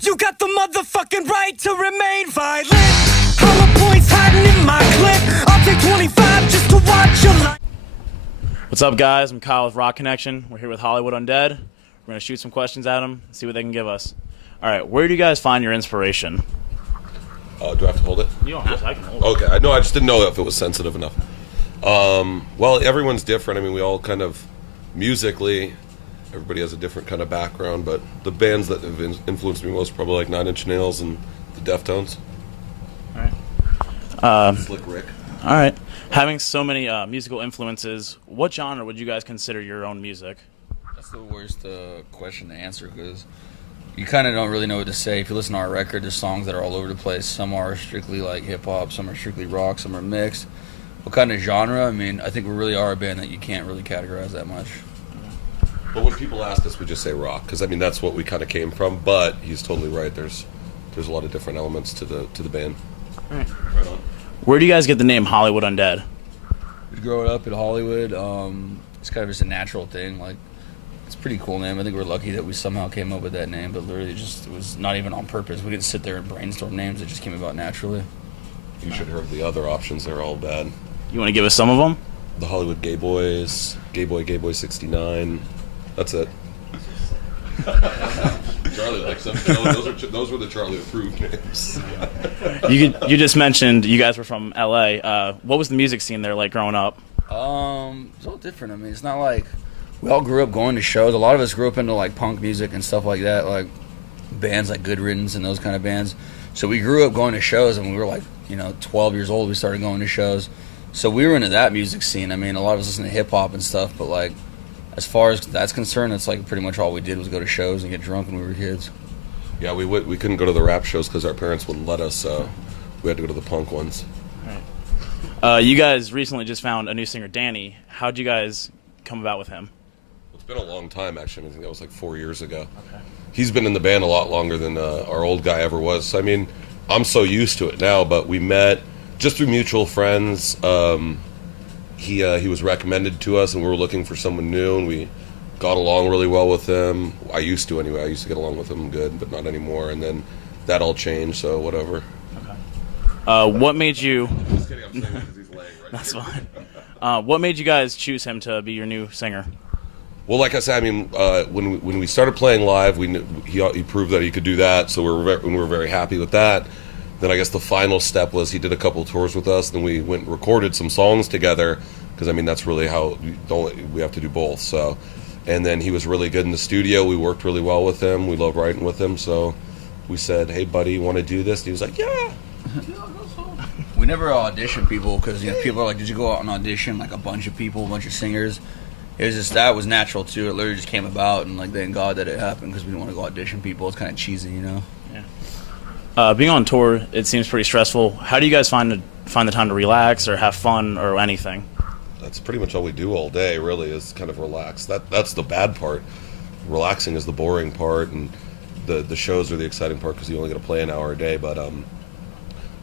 You got the motherfucking right to remain violent. Hollow points hiding in my clip. I'll take 25 just to watch your life. What's up, guys? I'm Kyle with Rokonnection. We're here with Hollywood Undead. We're going to shoot some questions at them, see what they can give us. All right, where do you guys find your inspiration? Do I have to hold it? You don't have to. I can hold it. Okay, I know. I just didn't know if it was sensitive enough. Well, everyone's different. I mean, we all kind of musically, everybody has a different kind of background, but the bands that have influenced me most are probably like 9 Inch Nails and the Deftones. All right. Slick Rick. All right. Having so many musical influences, what genre would you guys consider your own music? That's the worst question to answer because you kind of don't really know what to say. If you listen to our record, there's songs that are all over the place. Some are strictly like hip-hop, some are strictly rock, some are mixed. What kind of genre? I mean, I think we really are a band that you can't really categorize that much. But when people ask us, we just say rock because I mean that's what we kind of came from. But he's totally right. There's a lot of different elements to the band. All right. Right on. Where do you guys get the name Hollywood Undead? Growing up in Hollywood, it's kind of just a natural thing. Like, it's a pretty cool name. I think we're lucky that we somehow came up with that name, but literally just it was not even on purpose. We didn't sit there and brainstorm names. It just came about naturally. You should have heard the other options. They're all bad. You want to give us some of them? The Hollywood Gay Boys, Gay Boy 69. That's it. Charlie likes them. Those were the Charlie approved names. You just mentioned you guys were from LA. What was the music scene there like growing up? It's all different. I mean, it's not like we all grew up going to shows. A lot of us grew up into like punk music and stuff like that, like bands like Good Riddance and those kind of bands. So we grew up going to shows, and we were like, 12 years old. We started going to shows. So we were into that music scene. I mean, a lot of us listen to hip hop and stuff, but like, as far as that's concerned, it's like pretty much all we did was go to shows and get drunk when we were kids. Yeah, we couldn't go to the rap shows because our parents wouldn't let us, so we had to go to the punk ones. All right. You guys recently just found a new singer, Danny. How'd you guys come about with him? It's been a long time, actually. I think that was like 4 years ago. Okay. He's He's been in the band a lot longer than our old guy ever was. So, I mean, I'm so used to it now, but we met just through mutual friends. He was recommended to us, and we were looking for someone new, and we got along really well with him. I used to, anyway. I used to get along with him good, but not anymore. And then that all changed, so whatever. Okay. What made you... Just kidding, I'm saying that because he's laying right That's here. fine. What made you guys choose him to be your new singer? Well, like I said, I mean, when we started playing live, we knew, he proved that he could do that, so we were very happy with that. Then I guess the final step was he did a couple tours with us, then we went and recorded some songs together, because I mean that's really how we have to do both. So, and then he was really good in the studio. We worked really well with him. We loved writing with him. So we said, "Hey, buddy, you want to do this?" And he was like, "Yeah." We never audition people because people are like, "Did you go out and audition?" Like a bunch of people, a bunch of singers. It was just that was natural too. It literally just came about, and like thank God that it happened because we didn't want to go audition people. It's kind of cheesy, Yeah. Being on tour, it seems pretty stressful. How do you guys find the time to relax or have fun or anything? That's pretty much all we do all day. Really, is kind of relax. That's the bad part. Relaxing is the boring part, and the shows are the exciting part because you only got to play an hour a day. But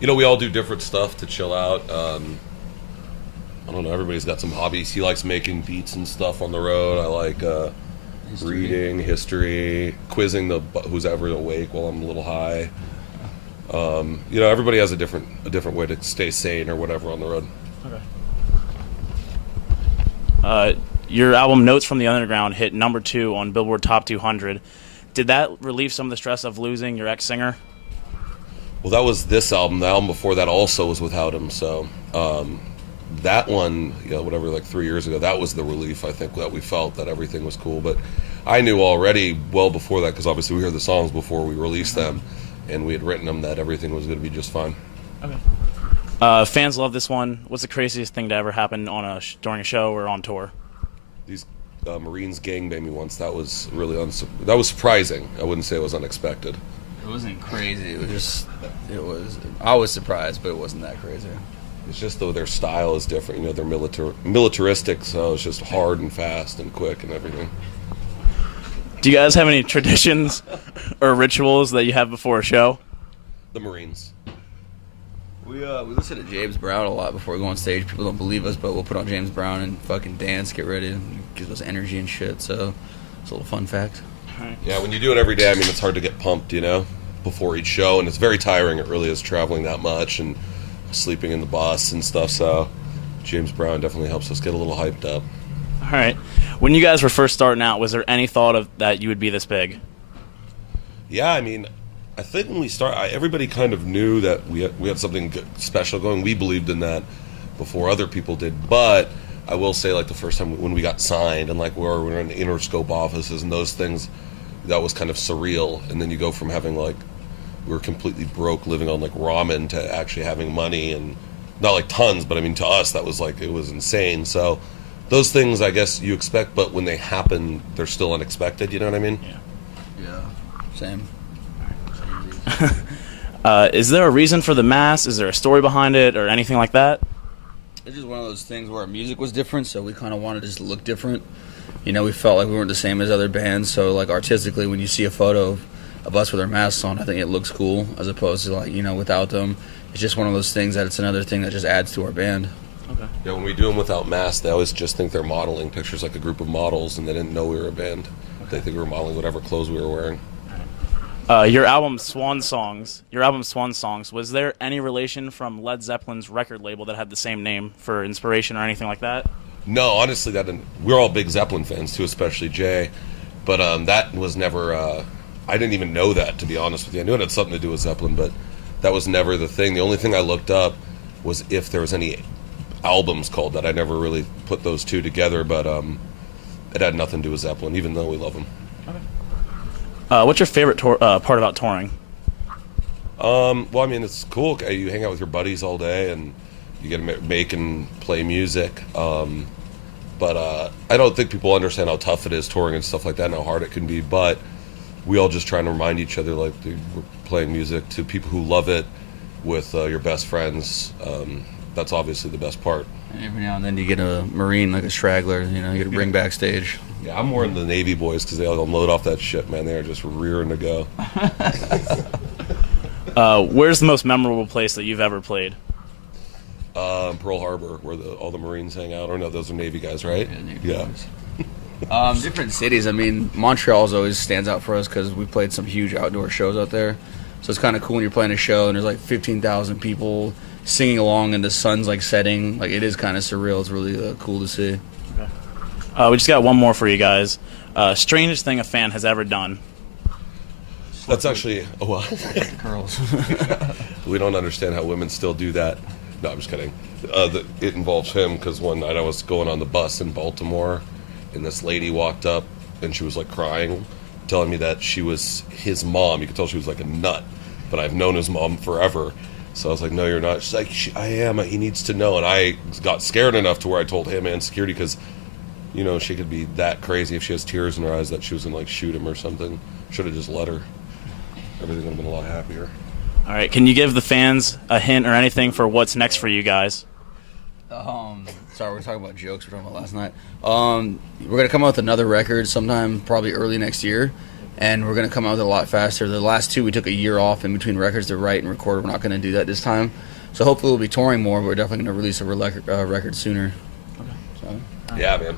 we all do different stuff to chill out. I don't know. Everybody's got some hobbies. He likes making beats and stuff on the road. I like reading, history, quizzing who's ever awake while I'm a little high. Everybody has a different way to stay sane or whatever on the road. Okay. Your album Notes from the Underground hit #2 on Billboard Top 200. Did that relieve some of the stress of losing your ex-singer? Well, that was this album. The album before that also was without him. So that one, like 3 years ago, that was the relief, I think, that we felt that everything was cool. But I knew already well before that, because obviously we heard the songs before we released them, and we had written them, that everything was going to be just fine. Okay. Fans love this one. What's the craziest thing to ever happen on during a show or on tour? These Marines gangbanged me once. That was really that was surprising. I wouldn't say it was unexpected. It wasn't crazy. I was surprised, but it wasn't that crazy. It's just though their style is different. They're militaristic, so it's just hard and fast and quick and everything. Do you guys have any traditions or rituals that you have before a show? The Marines. We listen to James Brown a lot before we go on stage. People don't believe us, but we'll put on James Brown and fucking dance, get ready. It gives us energy and shit, so it's a little fun fact. Yeah, when you do it every day, I mean, it's hard to get pumped, before each show, and it's very tiring. It really is, traveling that much and sleeping in the bus and stuff. So James Brown definitely helps us get a little hyped up. All right. When you guys were first starting out, was there any thought of that you would be this big? Yeah, I mean, I think when we everybody kind of knew that we had something special going. We believed in that before other people did. But I will say, like, the first time when we got signed and like we were in the Interscope offices and those things, that was kind of surreal. And then you go from having like, we were completely broke, living on like ramen, to actually having money, and not like tons, but I mean, to us that was like, it was insane. So those things I guess you expect, but when they happen, they're still unexpected. You know what I mean? Yeah. Same. Is there a reason for the mask? Is there a story behind it or anything like that? It's just one of those things where our music was different, so we kind of wanted to just look different. You know, we felt like we weren't the same as other bands, so like artistically, when you see a photo of us with our masks on, I think it looks cool, as opposed to like, you know, without them. It's just one of those things that it's another thing that just adds to our band. Okay. Yeah, when we do them without masks, they always just think they're modeling pictures, like a group of models, and they didn't know we were a band. Okay. They think we were modeling whatever clothes we were wearing. Your album Swan Songs, was there any relation from Led Zeppelin's record label that had the same name for inspiration or anything like that? No, honestly, we're all big Zeppelin fans too, especially Jay. But that was never. I didn't even know that, to be honest with you. I knew it had something to do with Zeppelin, but that was never the thing. The only thing I looked up was if there was any albums called that. I never really put those two together, but it had nothing to do with Zeppelin, even though we love them. What's your favorite part about touring? Well, I mean, it's cool. You hang out with your buddies all day, and you get to make and play music. But I don't think people understand how tough it is touring and stuff like that, and how hard it can be. But we all just trying to remind each other, like, dude, we're playing music to people who love it with your best friends. That's obviously the best part. And every now and then you get a Marine, like a straggler, you know, you get to bring backstage. Yeah, I'm more in the Navy boys because they all unload off that shit, man. They're just rearing to go. Where's the most memorable place that you've ever played? Pearl Harbor, where all the Marines hang out. Or no, those are Navy guys, right? Yeah. Different cities. I mean, Montreal's always stands out for us because we played some huge outdoor shows out there. So it's kind of cool when you're playing a show and there's like 15,000 people singing along and the sun's like setting. Like, it is kind of surreal. It's really cool to see. We just got one more for you guys. Strangest thing a fan has ever done. That's actually what? Curls. We don't understand how women still do that. No, I'm just kidding. It involves him because one night I was going on the bus in Baltimore, and this lady walked up, and she was like crying, telling me that she was his mom. You could tell she was like a nut, but I've known his mom forever. So I was like, no, you're not. She's like, I am. He needs to know. And I got scared enough to where I told him and security because, you know, she could be that crazy if she has tears in her eyes that she was going to like shoot him or something. Should have just let her. Everything would have been a lot happier. All right, can you give the fans a hint or anything for what's next for you guys? Sorry, we're talking about jokes we're talking about last night. We're going to come out with another record sometime probably early next year, and we're going to come out with it a lot faster. The last two, we took a year off in between records to write and record. We're not going to do that this time. So hopefully we'll be touring more, but we're definitely going to release a record sooner. Okay. So. Yeah, man.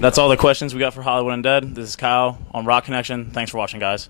That's all the questions we got for Hollywood Undead. This is Kyle on Rokonnection. Thanks for watching, guys.